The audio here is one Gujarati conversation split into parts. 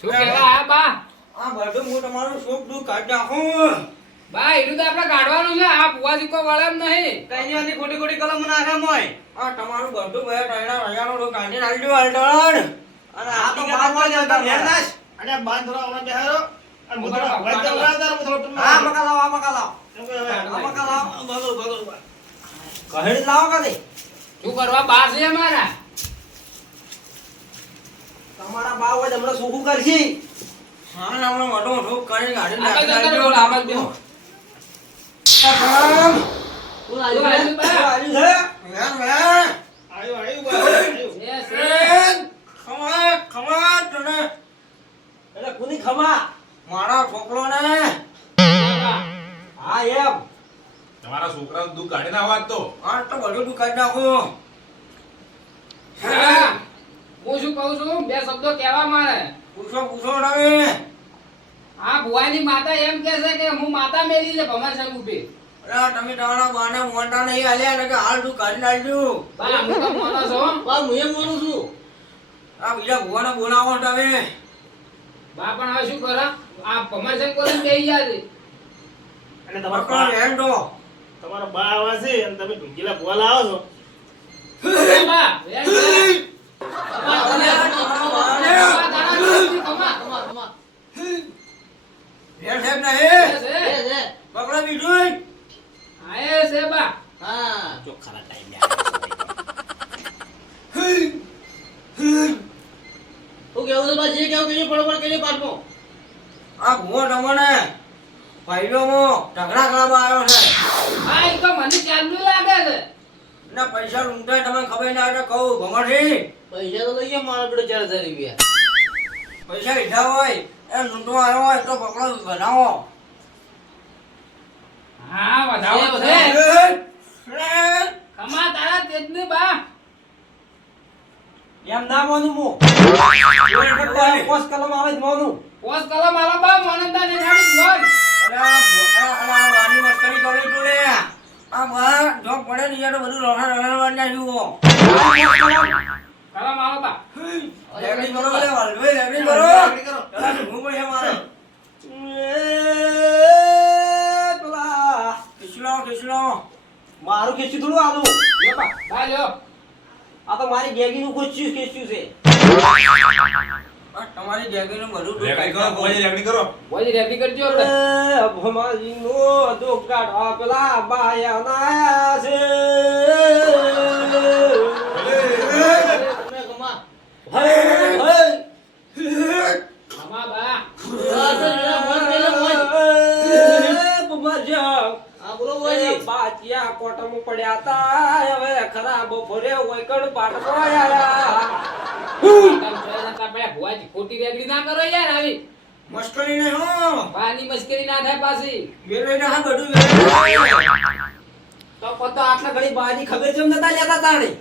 શું કહેવા આ બા. આ બધું હું તમારું સુખ દુઃખ કાઢી નાખું. બા એટલું તો આપણે કાઢવાનું છે. આ ભુવાજી કોઈ વળે નહીં. કઈની વાંધી ખોટી ખોટી કલમ નાખે મોય. આ તમારું બધું બે કાઢી નાખજો અલ્ટણ અને આ તો બહારમાં જતા હેરનાશ અને બાંધ બેહારો અને તમને. આ મકા લાવો આ મકા લાવો. આ મકા લાવો. લાવો શું કરવા બાર છે અમારા? તમારા બા હોય તમને સુખું કરશી? હા હમણાં મોટું મોટું બા? મારા છોકરો ને હા એમ. તમારા છોકરાનું દુઃખ કાઢી ના વાત તો. આ તો બધું તું કાઢી નાખું હા. હું શું કહું છું બે શબ્દો કહેવા મારે પૂછો પૂછો તમે આ ભુવાની માતા એમ કે છે કે હું માતા મેલી છે ભમર સાહેબ ઊભી અરે તમે તમારા બાને મોટા નહીં હાલ્યા ને કે હાલ તું કાઢી નાખજો. બા હું તો માનો છું? બા હું એમ માનું છું. આ બીજા ભુવાને બોલાવો તમે. બા પણ હવે શું કરે? આ ભમર સાહેબ કોને બેહી ગયા અને તમારા બા- વેણ તમારા બા આવા છે અને તમે ઢૂંકીલા ભુવા લાવો છો. બા. વેણ સાહેબ નહીં. છે, બા હા ચોખ્ખાના ટાઈમે હું કેવું બા જે કેવું કીધું બરોબર કરી પાટમો આ ભુવો તમને ભાઈઓમાં ઝઘડા કરવા આવ્યો છે હા એ તો મને ચાલુ લાગે છે ના પૈસા લૂંટાય તમને ખબર ના તો કહું ભમરજી પૈસા તો લઈએ મારા બેટો ચાર હજાર રૂપિયા પૈસા લીધા હોય એ લૂંટવા આવ્યો હોય તો પકડો બનાવો હા વધાવો તો છે ખમા તારા તેજની બા એમ ના માનું મો. પોસ કલમ આવે જ મોનું. પોસ કલમ આલો બા મોનંદા ને જાડી બોલ વાની મસ્કરી કરે તું લે આ બા જો પડે ને યાર બધું રખડ રખડવા નાખ્યું કલમ આલો બા. લેવડી કરો લે વાલવે કરો. કરો. પેલા ઢૂંઢવું પડશે મારે. પેલા. કિસલો કિસલો મારું ખેંચ્યું થોડું આલું. બા લ્યો. આ તો મારી ગેગીનું ખેંચ્યું ખેંચ્યું છે. આ તમારી નું બધું રેકડી કરો બોલી રેકડી કરો. બોલી રેડી કરજો આપણે. એ ભમાજીનો દુઃખ કાઢવા પેલા બાયા ના છે. હે, બાચિયા કોટમ પડ્યા તા હવે ખરા બપોરે ઓયકણ પાટકો આયા ખોટી રેગડી ના કરો યાર આવી. મસ્કરી ને હો. પાની મસ્કરી ના થાય પાછી. વેલે ના બધું તો પતો આટલા ઘડી બાજી ખબર છે નતા લેતા તાણી?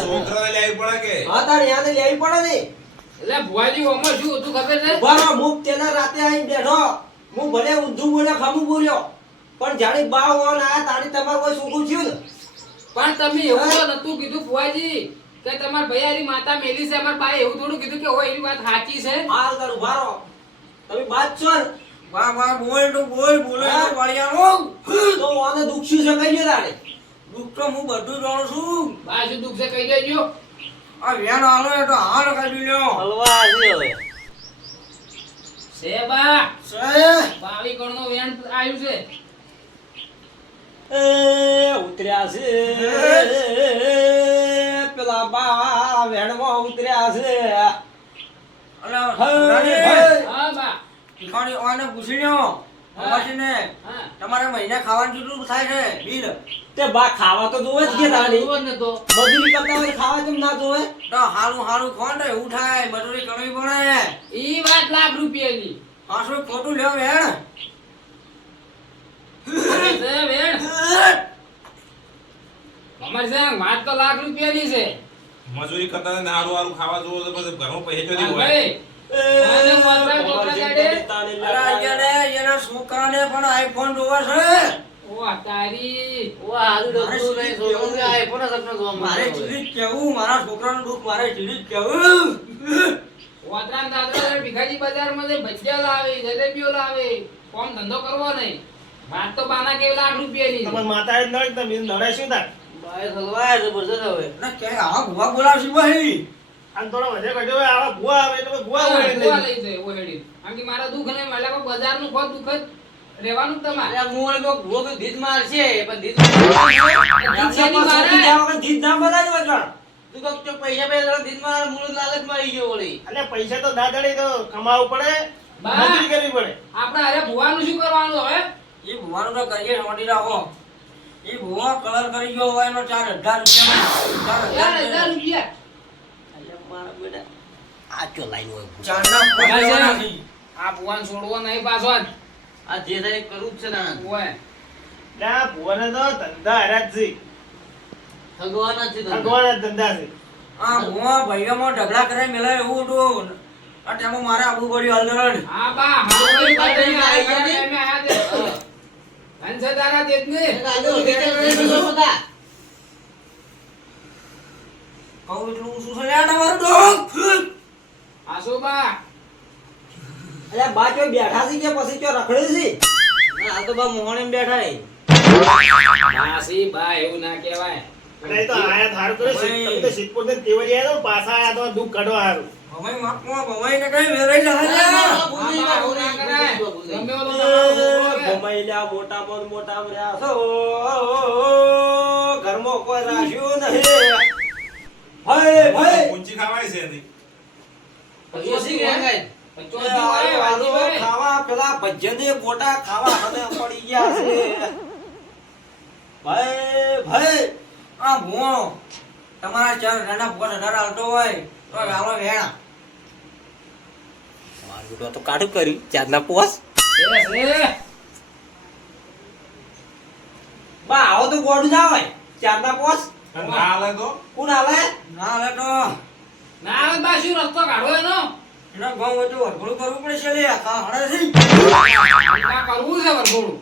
છોકરાને લાવી પડે કે? હા તાણી યાદ લેવી પડે ને. એટલે ભુવાજી ઓમાં શું હતું ખબર છે? તેના રાતે આવીને બેઠો. હું ભલે ઊંધું બોલ્યો ખામું બોલ્યો. પણ જાણે બા ઓન આયા તારી તમાર કોઈ સુખું થયું ને. પણ તમે એવું તો નતું કીધું ફુવાજી કે તમાર ભૈયારી માતા મેલી છે અમાર બાએ એવું થોડું કીધું કે હોય એની વાત સાચી છે. હાલ તાર ઊભા તમે વાત છો વાહ વાહ બોલ તો બોલ બોલે વાળિયાનો તો ઓને દુખ્યું છે કઈ ગયો તાણે દુઃખ તો હું બધું જાણું છું. બા શું દુઃખ છે કહી દેજો. આ વેણ આલો એ તો હાલ કાઢી લ્યો. હલવા આવી હવે. સેબા સે બાવી કણનો વેણ આવ્યું છે. એ ઉતર્યા છે. પેલા બા વેણમાં ઉતર્યા છે. તમારે મહિને ખાવાનું કેટલું થાય છે બિલ? તે બા ખાવા તો જોવે જ કે તાણી ને મજૂરી કરતા હોય ખાવા કેમ ના જોવે? તો હારું હારું ને એવું થાય મજૂરી કરવી પડે. ઈ વાત લાખ રૂપિયાની. પાછું ખોટું છે ને વાત તો લાખ રૂપિયાની છે. મજૂરી કરતા ને હારું હારું ખાવા જોવો તો પછી ઘરમાં પૈસા ચોરી હોય. છોકરાને પણ આઈફોન જોવે છે. તારી મારે મળે કેવું મારા છોકરાનું દુઃખ મારે ચીડી કેવું? વાતરામ દાદરા ભીખાજી બજારમાં જઈ ભજીયા લાવે જલેબીઓ લાવે કોમ ધંધો કરવો નહીં. વાત તો બાના કે લાખ રૂપિયાની તમારી માતાએ જ નળ તમે નડે શું થાય? બાય સલવાય જબરજસ્ત હવે. ના કે આવા ભૂવા બોલાવશી ભાઈ? આમ થોડો વધે કઢ્યો આવા ભૂવા આવે એટલે ભૂવા હા, હોય ગોવા એટલે. લઈ જાય ઓહેડી આમ કે મારા દુઃખ નહીં મળ્યા પણ બજારનું ખોટ દુઃખ જ રહેવાનું તમારે. અરે હું તો ભૂવો તો ધીજ મારશે પણ ધીજ છે મારે. બીજા ના બોલાય ને તું તો પૈસા પૈસા ધીજ માર મૂળ લાલચમાં આવી ગયો વળી એટલે પૈસા તો દાદાડી તો કમાવું પડે. મજૂરી કરવી પડે. આપણે અરે ભુવાનું શું કરવાનું હવે? એ ભૂવાનું તો કરીએ છોડી રાખો એ ભૂવા કલર કરી ગયો હોય એનો ચાર હજાર રૂપિયા ચાર ચાર હજાર હજાર રૂપિયા મારા બેટા આ ચો લાઈન હોય ભાઈ સાહેબ, નથી. આ ભુવાન છોડવો નહીં પાછો આ જે થાય કરવું જ છે ના ઓય ના ભુવાને તો ધંધા હરાજ જ છે ભગવાન જ છે તમને. જ ધંધા છે આ ભુવા ભાઈઓમાં ઢગલા કરે મેલે એવું હતું આ ટાઈમમાં મારે આવવું પડ્યું હલદરણ હા બા બા, કરી તમે આયા આયા કહું એટલું શું છે તમારું? આસુ બા અરે બા ચોય બેઠા છે કે પછી ચોય રખડે છે? આ તો બા મોહણે બેઠા બા એવું ના કહેવાય. અને તો આયા થારું કરે તમે સિદ્ધપુરથી તેવડી આયા તો પાછા આયા તો દુઃખ કાઢવા હારું. ભમાઈ માપમાં ભમાઈને કઈ વેરાઈ જાય? લ્યા. બા, ભૂલી હા, બા, બા, એવું ના રહ્યા છો ઘરમાં કોઈ રાખ્યું નહીં. ભાઈ ભાઈ. ખાવાય છે. પછી વાજીભાઈ. ખાવા પેલા ભજ્જને ગોટા ખાવા મને પડી ગયા છે. ભાઈ ભાઈ. આ ભૂવો તમારા ચાર નાના ભૂવા અઢાર આવતો હોય તો ગાલો વેણા. મારું તો કાઢું કર્યું ચાંદના પોસ. બા આવો તો ગોડું ના હોય ચાંદના પોસ. ના હાલે તો. કોણ હાલે? ના હવે તો. ના આવે બા શું રસ્તો કાઢો એનો? એના ગામ વચ્ચે વરઘોડું કરવું પડશે લે આ હડે છે? કરવું છે વરઘોડું.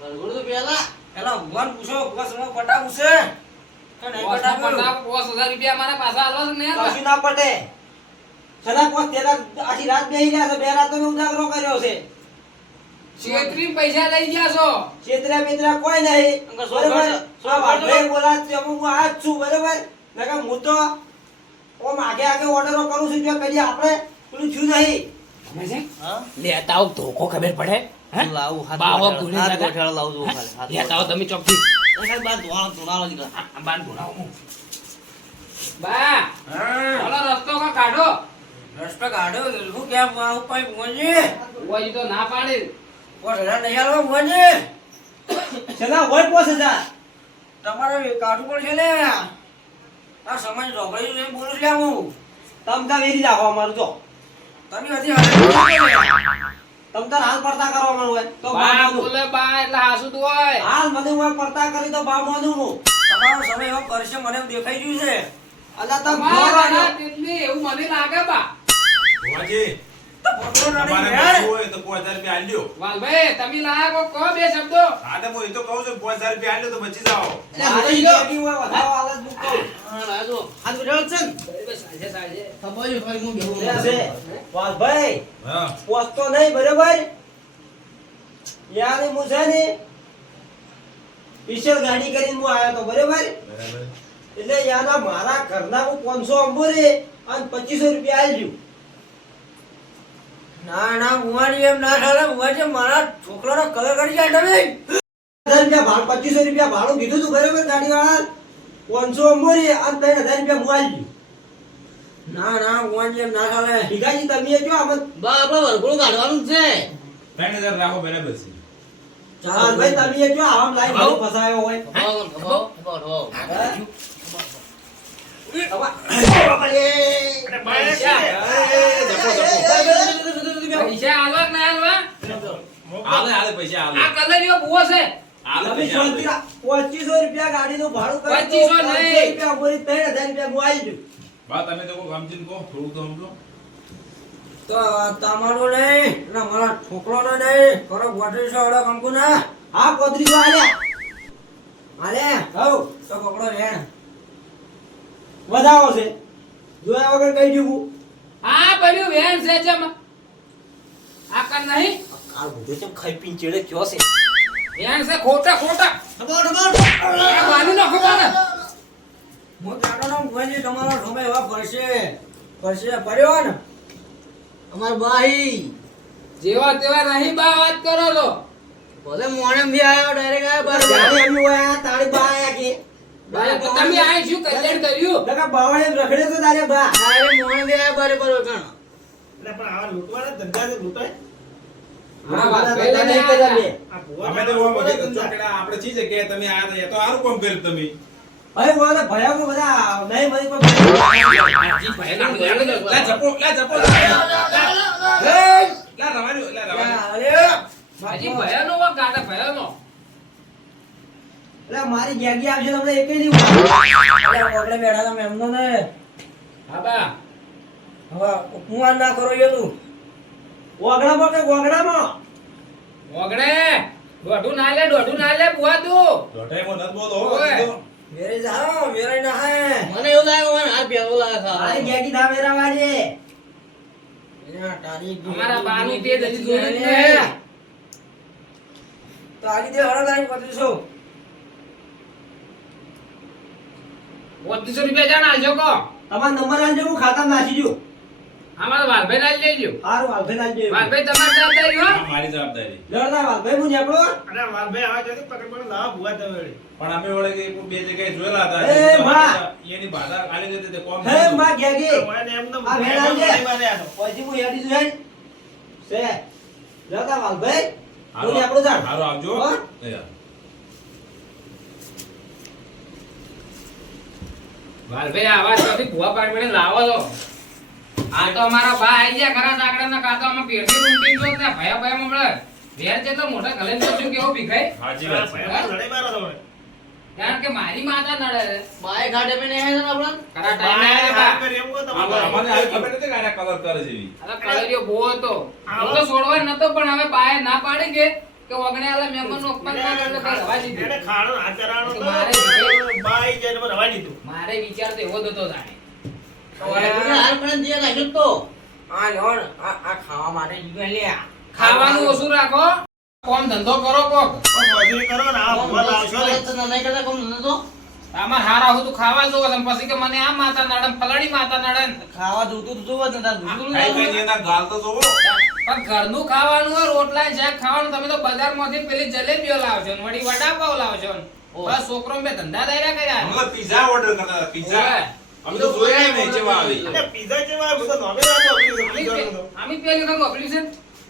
વરઘોડું તો પેલા પેલા ભગવાન પૂછો બસ હું પટાવું છે? રૂપિયા મારા પાછા આલવા છે કે નહીં આલવા? કશું ના પટે સદા પોસ તેરા આખી રાત બેહી રહ્યા છે બે રાત મેં ઉજાગરો કર્યો છે. છેતરીને પૈસા લઈ ગયા છો. છેતરા બેતરા કોઈ નહીં. બરાબર? આ ભાઈ બોલા છે હું આ જ છું બરાબર? નકર હું તો ઓમ આગે આગે ઓર્ડરો કરું છું જો કદી આપણે. પેલું છું? નહીં? લેતા આવો ધોકો ખબર પડે લાવું, હાથ લાવું લેતા આવો તમે ચોકથી. રસ્તો કા કાઢો? રસ્તો આવું પાઈ તો ના પાડી. પોસ હજાર નહીં આલવા હોય પોસ હજાર. તમારે કાઢવું પડશે લે આ સમાજ ઢોકળી જોઈને બોલું છું લે હું. તમ તાર વેરી રાખો અમારું તો તમે હજી તમ તાર હાલ પડતા કરવા માંડું હોય તો બા બોલે. બા એટલે હાસુ તો હોય. હાલ મને હું પડતા કરી તો બા માનું હું. તમારો સમય એવો કરશે મને દેખાઈ ગયું છે. અલ્યા તમ જોવા ઘરના એવું મને લાગે બા. ભુવાજી, રૂપિયા. વાલભાઈ હા. પોસતો નહીં બરોબર? યાર હું છે ને સ્પેશિયલ ગાડી કરીને હું આવ્યો તો બરોબર? બરાબર. એટલે યાના મારા ઘરના હું પાંચસો અંબોરે અને પચીસો રૂપિયા આલ્યું ના ના ભુવાજી એમ ના ચાલે ભુવાજી મારા છોકરાનો કલર કરી જાય તમે. હજાર રૂપિયા ભાડ પચીસો રૂપિયા ભાડું કીધું તું બરોબર ગાડી વાળા પાંચસો અંબોરે અને ત્રણ હજાર રૂપિયા હું આલ્યું ના ના વાંજે ના ચાલે ભીખાજી તમે જો આમ બા, આપણે વરઘોડું કાઢવાનું છે. ત્રણ હજાર રાખો બરાબર છે ચાલ ભાઈ તમે જો આમ લાઈ ભાઈ ફસાયો હોય શાંતિ હાલે. રાખ. પચીસો રૂપિયા ગાડી નું ભાડું પચીસો 2500 દો. નહીં. ત્રણ હજાર રૂપિયા હું આલ્યું બા તમે તો કોઈ સમજીને કહો થોડું તો સમજો. તો તમારો નહીં ના મારા છોકરાનો નહીં કરો ગોઠવી છે ઓળો કંકુ ના. હા પોત્રીસો આલે આલે હવ તો પકડો વેણ વધાવો છે. જોયા વગર કઈ દીધું. આ પડ્યું વેણ છે જમ. આ કર નહીં. આ બધું ચમ ખાઈ પીને ચેડે કયો છે? વેણ છે ખોટા ખોટા. ડબો ડબો આ બાંધી નાખો બાને હું જાણો ને તમારો ઢોમે એવા ફરશે ફરશે પડ્યો ને. અમાર ભાઈ જેવા તેવા નહીં બા વાત કરો તો. ભલે મોણે બી આવ્યો ડાયરેક્ટ આવ્યો બાર જાણે એમની હોય આ બા આયા કે. બા, તમે આ શું કલ્યાણ કર્યું? લગા બાવળે રખડે તો તારે બા. ડાયરેક્ટ મોણે બી આવ્યો બારે બાર કણ એટલે પણ આવા લૂંટવાના ધંધા છે લૂંટાય? હા, આ વાત પહેલા નહીં નહીં બે. અમે તો એવા લૂંટવાના મગે ધંધા. ચોકડા આપણે ચી જગ્યાએ તમે આ તો સારું કામ કર્યું તમે. હવે બોલે ભયા બધા. નહીં મળી પણ જી ભાઈ ના બોલે જપો લા જપો. રવાનું લા રવાનું અરે હાજી ભયાનો વા ગાડા ભયાનો. એટલે મારી ગેગી આવશે તમને એકે નહીં પકડે બેઠા તમે એમનો ને. હા બા. હવે ઉપમાન ના કરો એનું ઓગણામાં કે ઓગણામાં ઓગડે દોઢું ના લે દોઢું ના લે બુઆ તું દોઢાઈમાં નત બોલો ઓય. હો મેરે જાઓ મેરે ના હે. મને એવું લાગે મને આ બેવો લાગે ખાવા. ગેગી ના મેરા વાજે અમારા બાનું તે હજી જોડે ને તો તારી દે હળો તારી પચીસો બત્રીસો રૂપિયા જાણ આલજો કો. તમારો નંબર આલજો હું ખાતા નાખી દઉં. અમારા વાલભાઈ લાલ લેજો સારું વાલભાઈ આલજો વાલભાઈ તમારી જવાબદારી હો મારી જવાબદારી. લડતા વાલભાઈ હું નીકળો અરે વાલભાઈ આવા જતી પકડ પકડ લાવા ભુવા તમે પણ અમે વળે કે બે જગ્યાએ જોયેલા હતા. એ માં. એની ભાષા આલી જતી તે કોમ હે માં ગેગી ભુવાને એમ તો આ વેણ આલજે. નહીં મારે આ તો. પછી હું હેડી છું હેડ. છે. વાલભાઈ. હું હારું જાણ હારું આવજો. હો? વાલભાઈ આવા ચોથી ભુવા પાડીને લાવો છો. આ તો અમારા બા આવી ગયા ખરા દાખલા કાં તો અમે પેઢી રૂંટી જો ત્યાં ભયા ભયા મમળે. વેર જેટલો મોટા ગલે તો શું કેવો ભીખાય? હાજી વાત ભયા લડાઈ મારો તો કારણ કે મારી માતા નડે બાય ઘાટે મે નહીં આવ્યો આપણ? ખરા ટાઈમે હાથ બા. કરી એમ કહો તમે. આ અમને આ ખબર નથી કે કલર કરે છે એવી. કલરિયો બો હતો. હું. તો છોડવા નતો પણ હવે બાય ના પાડી કે કે વગણે આલા મહેમાન નો અપમાન ના કરે ભાઈ રવા દીધું. એને ખાણો આચરાણો તો મારે બાય જઈને રવા દીધું. મારે વિચાર તો એવો જ હતો જાણે ખાવાનું ઓછું રાખો. કોમ ધંધો કરો કોક. પણ મજૂરી કરો ને આ ભુવા લાવશો ને. તો નહીં કરતા કોમ નતો તો? આમાં હારા હું તું ખાવા જોવો છો પછી કે મને આ માતા નડન ફલાણી માતા નડન. ખાવા જોતું તો જોવા જ નતા જોતું ખાઈ ખાઈને એના ગાલ તો જોવો. પણ ઘરનું ખાવાનું હોય રોટલા ખાવાનું તમે તો બજારમાંથી પેલી જલેબીઓ લાવજો ને વળી વડાપાવ લાવજો ને. બસ છોકરો બે ધંધા દાયરા કર્યા. અમે પીઝા ઓર્ડર કરતા પીઝા અમે તો જોયા નહીં જેવા આવી એટલે પીઝા જેવા બધા નોમે રાખો આપણી આમી પીઝાનું તો. પે- આમી પેલી વખત વાપર્યું છે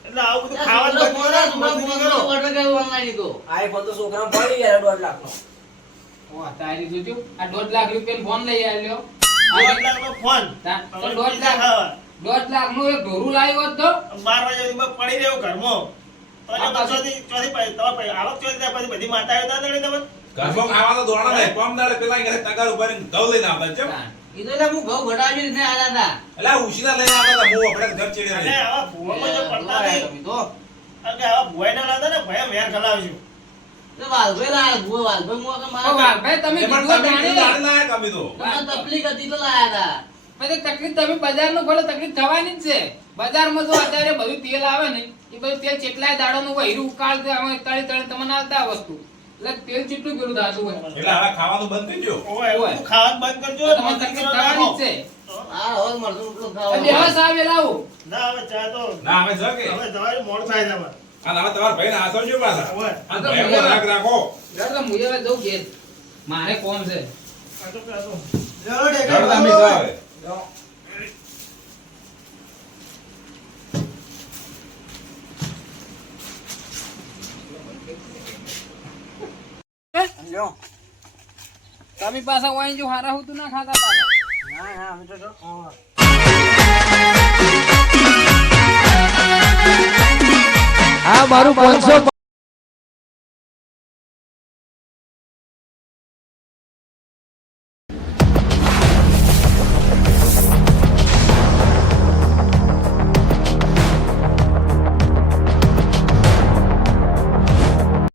એટલે આવું બધું ખાવાનું બંધ કરો, મજૂરી કરો. આઈફોન તો છોકરા પડી ગયા દોઢ લાખ નો ઓહ, તારી જોજો. આ દોઢ લાખ રૂપિયાનો ફોન લઈ આવ્યો દોઢ ફોન. લાખ દોઢ લાખનું એક ઢોરું લાવ્યો હતો બાર વાગ્યા પડી રહ્યો ઘરમાં. તો એટલે આ પાછી- ચોથી- ચોથી પૈ- તમારે પૈ- આવક ચોથી પછી બધી માતાઓ ના દોડે તમને? ઘરમાં ખાવા તો દોડા નહીં કોમ દાડે પેલા ઘરે તગાર ઉપર ઘઉં લઈને આવે એ એટલે હું ઘઉં ઘટાડી ને આયા હતા એટલે આ લઈને આવતા હતા બહુ આપણે ઘર ચીડે અને આવા ભૂવામાં જો પડતા નહીં. તમે તો. કારણ આવા ભૂવાઈ ના લાવતા ને ભયા વેર ખલાવજો. વાલભાઈ લાયા ભૂવા વાલભાઈ મુઆ કે મારા વાલભાઈ તમે કીધું તમે જાણે. કીધું તો. તકલીફ હતી તો લાયા હતા પછી તકલીફ તમે બજારનું ભલે તકલીફ થવાની જ છે. બજારમાં જો અત્યારે બધું તેલ આવે ને એ બધું તેલ કેટલાય દાડાનું વહીરું ઉકાળતું આમાં તળી તળી તમને આવતા આ વસ્તુ. એટલે તેલ જેટલું પેલું થતું હોય? એટલે હવે ખાવાનું બંધ થઈ ગયો. ઓવે, એવું ખાવાનું બંધ કરજો. તમને તકલીફ થવાની છે? આ હવે મળતું એટલું ખાવા હવે સાવ લાવો. ના હવે ચા તો ના હવે જગે હવે જવાનું મોડ થાય છે હવે. અને હવે તમારા ભાઈને આસવજો પાછા. આ તો ભાઈનો રાખ રાખો. યાર તો મુજે હવે જવું ઘેર. મારે કોમ છે? આ તો આ તો. રડતા મી આવે લ્યો. તમે પાછા વાઈ જો હારા હું ના ખાતા પાછા. ના ના અમે તો આ મારું પાંચસો